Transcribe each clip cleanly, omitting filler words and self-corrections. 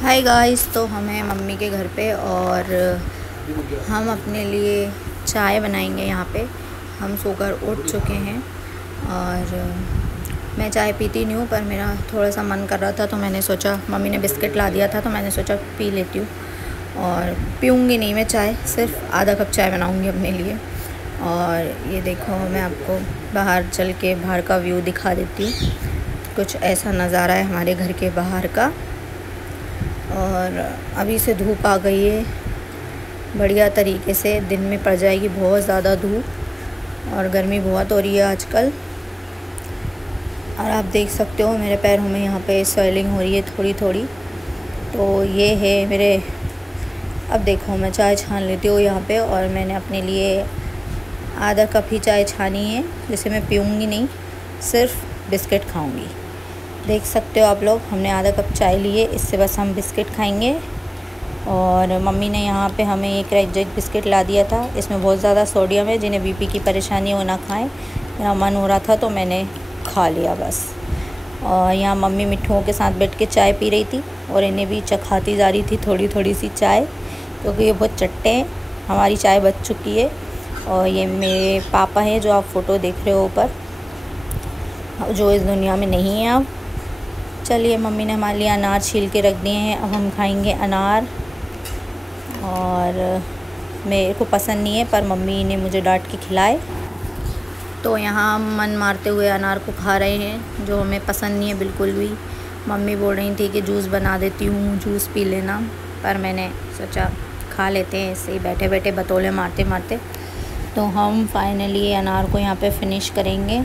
Hi guys, तो हम हैं मम्मी के घर पे और हम अपने लिए चाय बनाएंगे। यहाँ पे हम सोकर उठ चुके हैं और मैं चाय पीती नहीं हूँ, पर मेरा थोड़ा सा मन कर रहा था तो मैंने सोचा, मम्मी ने बिस्किट ला दिया था तो मैंने सोचा पी लेती हूँ। और पीऊँगी नहीं मैं चाय, सिर्फ आधा कप चाय बनाऊँगी अपने लिए। और ये देखो, मैं आपको बाहर चल के बाहर का व्यू दिखा देती हूँ। कुछ ऐसा नज़ारा है हमारे घर के बाहर का। और अभी से धूप आ गई है बढ़िया तरीके से, दिन में पड़ जाएगी बहुत ज़्यादा धूप और गर्मी बहुत हो रही है आजकल। और आप देख सकते हो मेरे पैरों में यहाँ पे स्वेलिंग हो रही है थोड़ी थोड़ी। तो ये है मेरे, अब देखो मैं चाय छान लेती हूँ यहाँ पे, और मैंने अपने लिए आधा कप ही चाय छानी है, जिसे मैं पीऊँगी नहीं, सिर्फ बिस्किट खाऊँगी। देख सकते हो आप लोग, हमने आधा कप चाय ली है, इससे बस हम बिस्किट खाएंगे। और मम्मी ने यहाँ पे हमें एक रेगजेक बिस्किट ला दिया था, इसमें बहुत ज़्यादा सोडियम है, जिन्हें बीपी की परेशानी हो ना खाएं। मेरा मन हो रहा था तो मैंने खा लिया बस। और यहाँ मम्मी मिट्ठुओं के साथ बैठ के चाय पी रही थी और इन्हें भी चखाती जा रही थी थोड़ी थोड़ी सी चाय, क्योंकि ये बहुत चट्टे हैं। हमारी चाय बच चुकी है। और ये मेरे पापा हैं जो आप फ़ोटो देख रहे हो ऊपर, जो इस दुनिया में नहीं है अब। चलिए, मम्मी ने हमारे लिए अनार छील के रख दिए हैं, अब हम खाएंगे अनार। और मेरे को पसंद नहीं है, पर मम्मी ने मुझे डांट के खिलाए, तो यहाँ हम मन मारते हुए अनार को खा रहे हैं, जो हमें पसंद नहीं है बिल्कुल भी। मम्मी बोल रही थी कि जूस बना देती हूँ, जूस पी लेना, पर मैंने सोचा खा लेते हैं ऐसे ही बैठे बैठे बतौले मारते मारते। तो हम फाइनली अनार को यहाँ पे फिनिश करेंगे,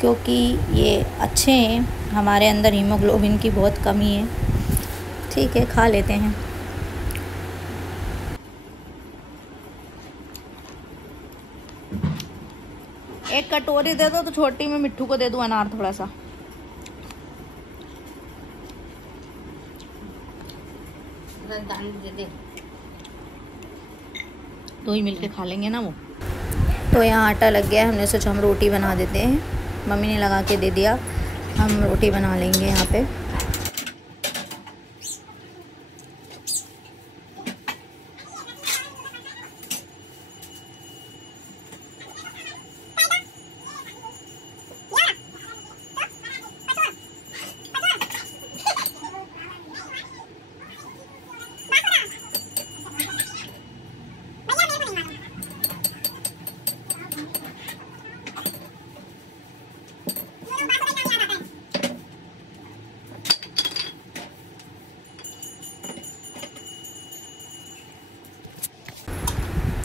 क्योंकि ये अच्छे हैं। हमारे अंदर हीमोग्लोबिन की बहुत कमी है। ठीक है, खा लेते हैं। एक कटोरी दे दो तो छोटी में मिट्ठू को दे दूं अनार थोड़ा सा। दो ही मिलके खा लेंगे ना वो। तो यहाँ आटा लग गया है, हमने सोचा हम रोटी बना देते हैं। मम्मी ने लगा के दे दिया, हम रोटी बना लेंगे यहाँ पे।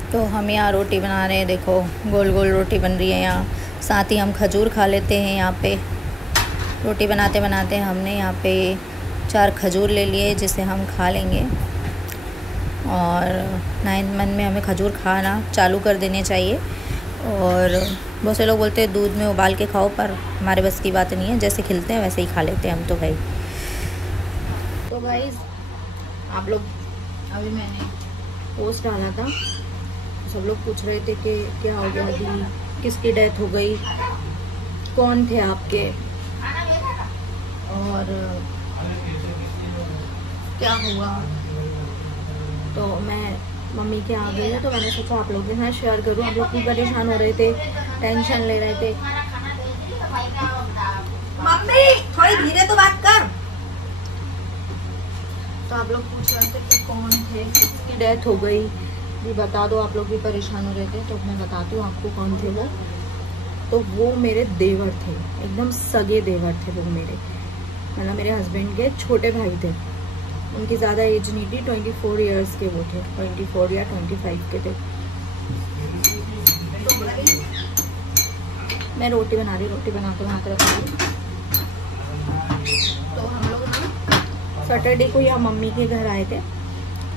तो हम यहाँ रोटी बना रहे हैं, देखो गोल गोल रोटी बन रही है यहाँ। साथ ही हम खजूर खा लेते हैं यहाँ पे। रोटी बनाते बनाते हमने यहाँ पे 4 खजूर ले लिए, जिसे हम खा लेंगे। और 9 मंथ में हमें खजूर खाना चालू कर देने चाहिए। और बहुत से लोग बोलते हैं दूध में उबाल के खाओ, पर हमारे बस की बात नहीं है, जैसे खिलते हैं वैसे ही खा लेते हैं हम तो भाई। तो भाई आप लोग, अभी मैंने पोस्ट डाला था, सब लोग पूछ रहे थे कि क्या हो गया दी, किसकी डेथ हो गई, कौन थे आपके, और क्या हुआ। तो मैं मम्मी के आ गई है, तो मैंने सोचा आप लोग के साथ शेयर करूँ। आप लोग भी परेशान हो रहे थे, टेंशन ले रहे थे। मम्मी थोड़ी धीरे तो बात कर। तो आप लोग पूछ रहे थे कि कौन थे, किसकी डेथ हो गई, भी बता दो। आप लोग भी परेशान हो रहे थे, तो मैं बताती हूँ आपको कौन थे वो। तो वो मेरे देवर थे, एकदम सगे देवर थे वो मेरे, मतलब मेरे हस्बैंड के छोटे भाई थे। उनकी ज़्यादा एज नहीं थी, 24 इयर्स के वो थे, 24 या 25 के थे। तो मैं रोटी बना रही, रोटी बना के हाथ रख रही। तो हम लोग ना सैटरडे को या मम्मी के घर आए थे,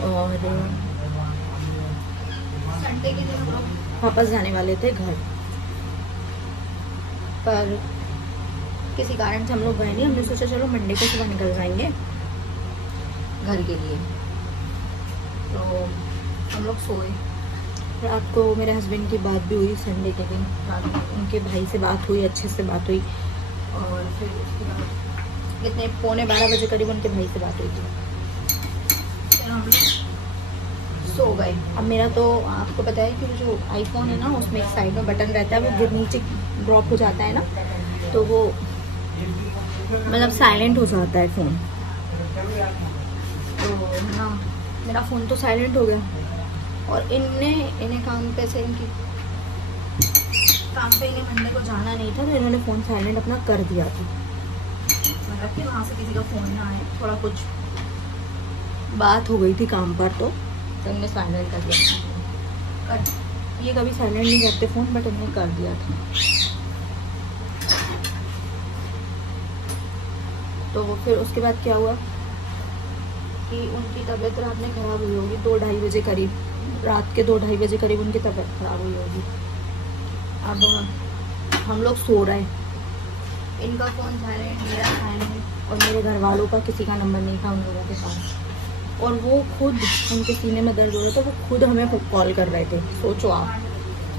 और संडे के दिन हम लोग वापस जाने वाले थे घर, पर किसी कारण से हम लोग गए नहीं। हमने सोचा चलो मंडे को सुबह निकल जाएंगे घर के लिए। तो हम लोग सोए, रात को मेरे हस्बैंड की बात भी हुई। संडे के दिन रात को उनके भाई से बात हुई, अच्छे से बात हुई। और फिर उसके बाद कितने 11:15 बजे करीब उनके भाई से बात हुई थी। फिर हम सो गए। अब मेरा तो आपको पता है कि जो आईफोन है ना, उसमें एक साइड में बटन रहता है, वो नीचे ड्रॉप हो जाता है ना, तो वो मतलब साइलेंट हो जाता है फ़ोन। तो ना मेरा फ़ोन तो साइलेंट हो गया। और इन्हें काम पे से इनकी काम पे इन्हें मंडे को जाना नहीं था, तो इन्होंने फ़ोन साइलेंट अपना कर दिया था, मतलब कि वहाँ से किसी का फ़ोन ना आए। थोड़ा कुछ बात हो गई थी काम पर, तो इन्हें साइलेंट कर दिया। ये कभी साइलेंट नहीं करते फ़ोन, बट इन्हें कर दिया था। तो फिर उसके बाद क्या हुआ कि उनकी तबीयत रात में ख़राब हुई होगी, 2-2:30 बजे करीब, रात के 2-2:30 बजे करीब उनकी तबीयत ख़राब हुई होगी। अब हम लोग सो रहे, इनका फ़ोन साइलेंट, मेरा साइलेंट, और मेरे घर वालों का किसी का नंबर नहीं था उन लोगों के पास। और वो खुद, उनके सीने में दर्द हो रहा था, वो खुद हमें कॉल कर रहे थे। सोचो आप,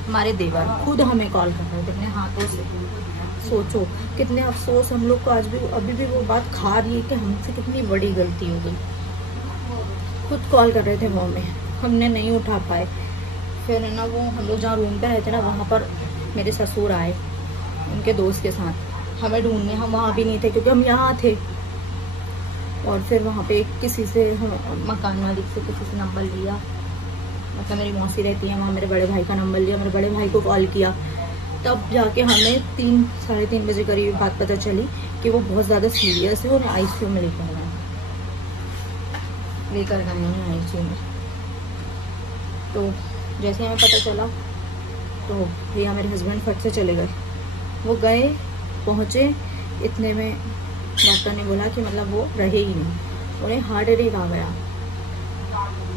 हमारे देवर खुद हमें कॉल कर रहे थे अपने हाथों से। सोचो कितने अफसोस हम लोग को आज भी, अभी भी वो बात खा रही है कि हमसे कितनी बड़ी गलती हो गई। खुद कॉल कर रहे थे वो हमें, हमने नहीं उठा पाए। फिर है ना, वो हम लोग जहाँ रूम पे रहते ना, वहाँ पर मेरे ससुर आए उनके दोस्त के साथ हमें ढूंढने। हम वहाँ भी नहीं थे क्योंकि हम यहाँ थे। और फिर वहाँ पे किसी से, हम मकान मालिक से किसी से नंबर लिया, मतलब मेरी मौसी रहती है वहाँ, मेरे बड़े भाई का नंबर लिया, मेरे बड़े भाई को कॉल किया। तब जाके हमें 3-3:30 बजे करीब बात पता चली कि वो बहुत ज़्यादा सीरियस है, उन्हें ICU में लेकर गए हैं ICU में। तो जैसे हमें पता चला तो भैया मेरे हस्बैंड फट से चले गए। वो गए, पहुँचे, इतने में डॉक्टर ने बोला कि मतलब वो रहे ही नहीं, उन्हें हार्ट अटैक आ गया।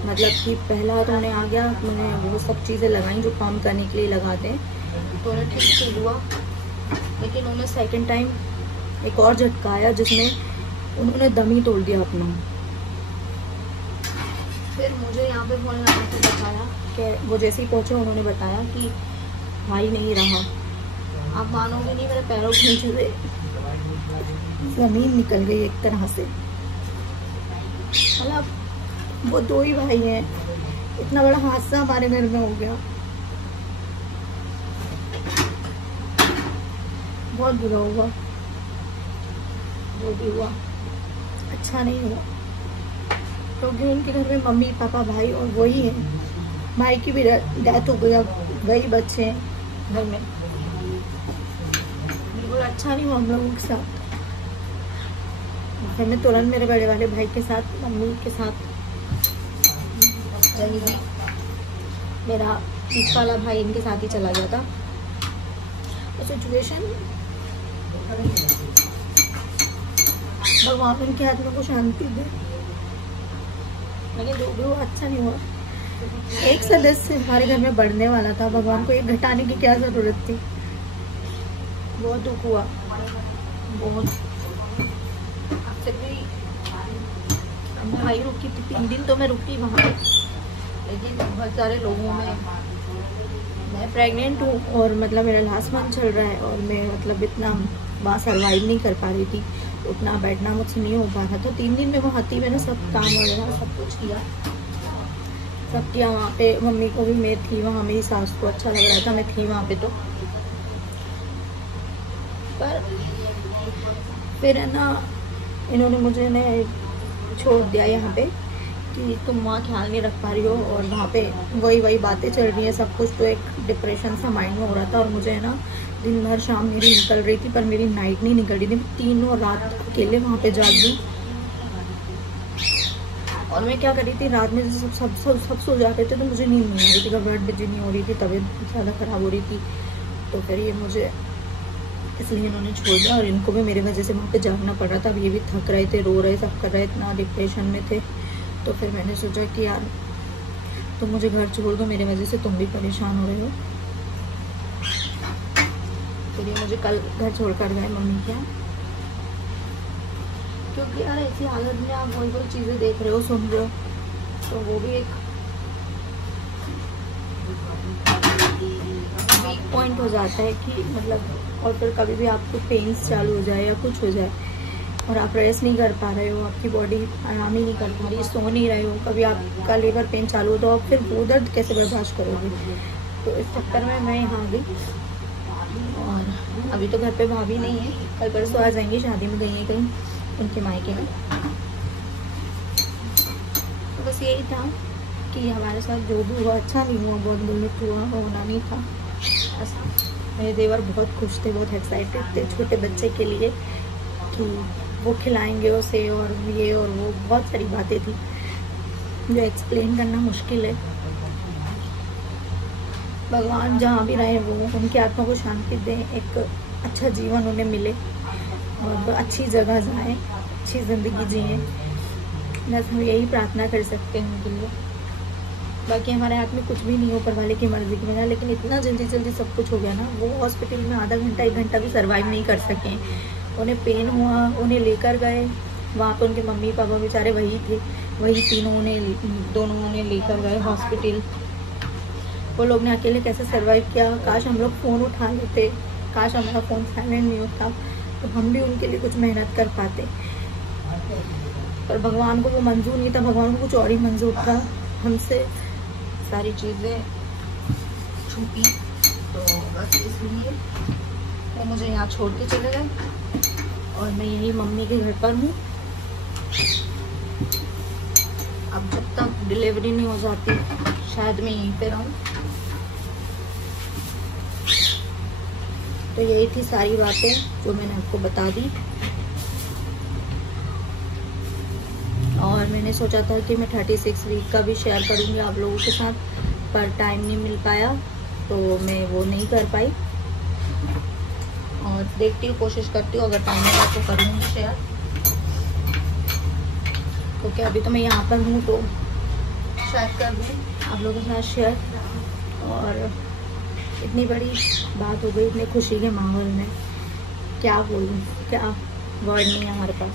मतलब कि पहला तो उन्हें आ गया, उन्हें वो सब चीज़ें लगाई जो काम करने के लिए लगाते हैं, तो उन्हें ठीक फील हुआ। लेकिन उन्हें सेकंड टाइम एक और झटका आया जिसमें उन्होंने दम ही तोड़ दिया अपना। फिर मुझे यहाँ पे फोन लगा के बताया कि वो जैसे ही पहुँचे उन्होंने बताया कि भाई नहीं रहा। आप मानोगे नहीं, मेरे पैरों के नीचे से ज़मीन निकल गई एक तरह से। मतलब वो 2 ही भाई हैं, इतना बड़ा हादसा हमारे घर में हो गया। बहुत बुरा हुआ, जो भी हुआ अच्छा नहीं हुआ, क्योंकि उनके घर में मम्मी पापा भाई और वही है। भाई की भी डेथ हो गई, अब वही बच्चे हैं घर में। बिल्कुल अच्छा नहीं हुआ हम लोगों के साथ। फिर मैं तुरंत मेरे बड़े वाले भाई के साथ, मम्मी के साथ रही। मेरा तीसरा वाला भाई इनके साथ ही चला गया था। तो सिचुएशन, भगवान उनके आत्मा को शांति दे, लेकिन जो भी हुआ अच्छा नहीं हुआ। एक सदस्य हमारे घर में बढ़ने वाला था, भगवान को एक घटाने की क्या जरूरत थी। बहुत दुख हुआ, बहुत। फिर भी भाई रुकी थी 3 दिन, तो मैं रुकी वहाँ पे, लेकिन बहुत सारे लोगों में मैं प्रेग्नेंट हूँ और मतलब मेरा लास्ट मंथ चल रहा है और मैं मतलब इतना वहाँ सर्वाइव नहीं कर पा रही थी, उतना बैठना मुझसे नहीं हो पा रहा था। 3 दिन में वहाँ थी, मैंने सब काम वगैरह सब कुछ किया, सब किया वहाँ पे। मम्मी को भी मैं थी वहाँ, मेरी सास को अच्छा लग रहा था, मैं थी वहाँ पे। तो पर फिर है ना, इन्होंने मुझे ने छोड़ दिया यहाँ पे कि तुम वहाँ ख्याल नहीं रख पा रही हो, और वहाँ पे वही बातें चल रही हैं सब कुछ। तो एक डिप्रेशन सा माइंड में हो रहा था, और मुझे है ना दिन भर शाम मेरी निकल रही थी, पर मेरी नाइट नहीं निकल रही थी। 3 रात अकेले वहाँ पे जाग गई। और मैं क्या कर रही थी, रात में जैसे सब सो जाते थे, तो मुझे नींद नहीं आ रही थी, घबराहट भी नहीं हो रही थी, तबीयत ज़्यादा ख़राब हो रही थी। तो फिर ये मुझे इसलिए इन्होंने छोड़ दिया, और इनको भी मेरी वजह से वहाँ पे जागना पड़ रहा था। अब ये भी थक रहे थे, रो रहे, सब कर रहे, इतना डिप्रेशन में थे। तो फिर मैंने सोचा कि यार तुम मुझे घर छोड़ दो, मेरी वजह से तुम भी परेशान हो रहे हो। फिर ये मुझे कल घर छोड़ कर गए मम्मी के यहाँ, क्योंकि यार ऐसी हालत में आप वही चीज़ें देख रहे हो, सुन रहे हो, तो वो भी एक वीक पॉइंट हो जाता है कि मतलब। और फिर कभी भी आपको पेन्स चालू हो जाए या कुछ हो जाए, और आप रेस्ट नहीं कर पा रहे हो, आपकी बॉडी आराम ही नहीं कर पा रही, सो नहीं रहे हो, कभी आपका लेबर पेन चालू हो तो आप फिर वो दर्द कैसे बर्दाश्त करोगे। तो इस चक्कर में मैं यहाँ आ गई। और अभी तो घर पे भाभी नहीं है, कल परसों आ जाएंगी, शादी में गई है कहीं उनके मायके में। तो बस यही था कि हमारे साथ जो भी हुआ अच्छा नहीं हुआ, बहुत लिमिट हुआ, होना नहीं था ऐसा। मेरे देवर बहुत खुश थे, बहुत एक्साइटेड थे छोटे बच्चे के लिए कि वो खिलाएंगे उसे और ये और वो, बहुत सारी बातें थी जो एक्सप्लेन करना मुश्किल है। भगवान जहाँ भी रहे वो उनकी आत्मा को शांति दें, एक अच्छा जीवन उन्हें मिले और अच्छी जगह जाएं, अच्छी ज़िंदगी जिएं। बस हम यही प्रार्थना कर सकते हैं उनके लिए। बाकी हमारे हाथ में कुछ भी नहीं, ऊपर वाले की मर्जी की बना। लेकिन इतना जल्दी जल्दी सब कुछ हो गया ना, वो हॉस्पिटल में आधा घंटा 1 घंटा भी सर्वाइव नहीं कर सके। उन्हें पेन हुआ, उन्हें लेकर गए वहाँ पे, उनके मम्मी पापा बेचारे वही थे, वही दोनों उन्हें लेकर गए हॉस्पिटल। वो लोग ने अकेले कैसे सर्वाइव किया। काश हम लोग फ़ोन उठा लेते, काश हमारा फ़ोन साइलेंट नहीं होता तो हम भी उनके लिए कुछ मेहनत कर पाते। पर भगवान को वो मंजूर नहीं था, भगवान को कुछ और ही मंजूर था, हमसे सारी चीज़ें छूटी। तो बस इसलिए वो मुझे यहाँ छोड़ के चले गए और मैं यही मम्मी के घर पर हूँ। अब जब तक डिलीवरी नहीं हो जाती शायद मैं यहीं पे रहूँ। तो यही थी सारी बातें जो मैंने आपको बता दी। और मैंने सोचा था कि मैं 36 वीक का भी शेयर करूँगी आप लोगों के साथ, पर टाइम नहीं मिल पाया तो मैं वो नहीं कर पाई। और देखती हूँ, कोशिश करती हूँ, अगर टाइम मिला तो करूँगी शेयर। क्योंकि अभी तो मैं यहाँ पर हूँ तो शायद कर दूँ आप लोगों के साथ शेयर। और इतनी बड़ी बात हो गई, इतनी खुशी के माहौल में क्या बोलूँ, क्या वर्ड नहीं है हमारे पास,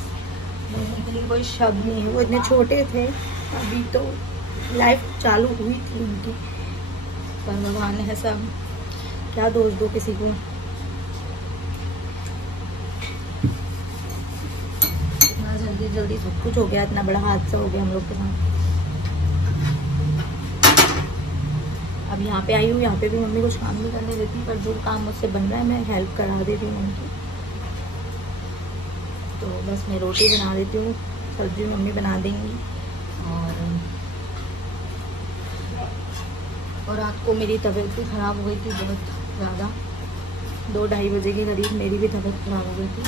बोलने के लिए कोई शब्द नहीं है। वो इतने छोटे थे, अभी तो लाइफ चालू हुई थी उनकी, पर भगवान ने ऐसा, क्या दोष दो किसी को। इतना जल्दी जल्दी सब कुछ हो गया, इतना बड़ा हादसा हो गया हम लोग के साथ। अब यहाँ पे आई हूँ, यहाँ पे भी मम्मी कुछ काम नहीं करने देती, पर जो काम मुझसे बन रहा है मैं हेल्प करा देती हूँ उनकी। तो बस मैं रोटी बना देती हूँ, सब्जी मम्मी बना देंगी। और रात को मेरी तबीयत भी ख़राब हो गई थी बहुत ज़्यादा, 2-2:30 बजे के करीब मेरी भी तबीयत ख़राब हो गई थी।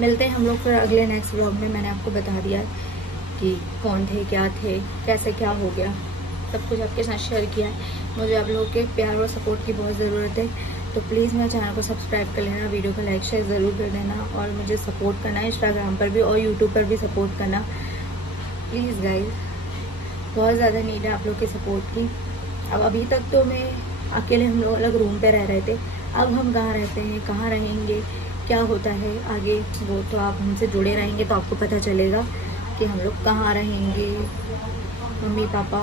मिलते हैं हम लोग फिर अगले नेक्स्ट व्लॉग में। मैंने आपको बता दिया कि कौन थे, क्या थे, कैसे क्या हो गया, सब कुछ आपके साथ शेयर किया है। मुझे आप लोगों के प्यार और सपोर्ट की बहुत ज़रूरत है, तो प्लीज़ मेरे चैनल को सब्सक्राइब कर लेना, वीडियो को लाइक शेयर ज़रूर कर देना और मुझे सपोर्ट करना, इंस्टाग्राम पर भी और यूट्यूब पर भी सपोर्ट करना प्लीज़ गाइस। बहुत ज़्यादा नीड है आप लोग के सपोर्ट की। अब अभी तक तो मैं अकेले, हम लोग अलग रूम पे रह रहे थे, अब हम कहाँ रहते हैं, कहाँ रहेंगे, क्या होता है आगे, वो तो आप हमसे जुड़े रहेंगे तो आपको पता चलेगा कि हम लोग कहाँ रहेंगे। मम्मी पापा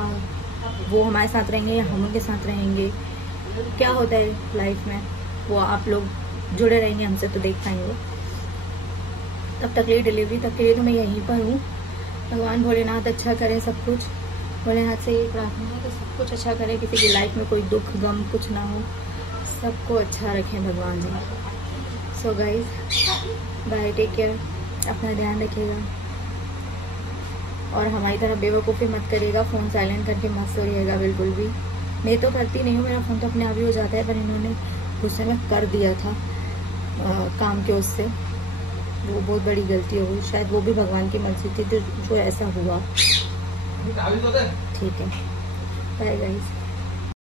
वो हमारे साथ रहेंगे या हम उनके साथ रहेंगे, क्या होता है लाइफ में, वो आप लोग जुड़े रहेंगे हमसे तो देख पाएंगे। तब तक लिए डिलीवरी तक के लिए तो मैं यहीं पर हूँ। भगवान भोलेनाथ अच्छा करे सब कुछ, भोलेनाथ से ये प्रार्थना है कि सब कुछ अच्छा करे, किसी की लाइफ में कोई दुख गम कुछ ना हो, सबको अच्छा रखें भगवान जी। So guys bye, take care, अपना ध्यान रखिएगा और हमारी तरह बेवकूफ़ी मत करिएगा, फ़ोन साइलेंट करके मत सोइएगा बिल्कुल भी। मैं तो करती नहीं हूँ, मेरा फ़ोन तो अपने आप ही हो जाता है, पर इन्होंने गुस्से में कर दिया था काम के उससे, वो बहुत बड़ी गलती हो गई। शायद वो भी भगवान की मर्जी थी जो ऐसा हुआ। ठीक है, बाय गाइस।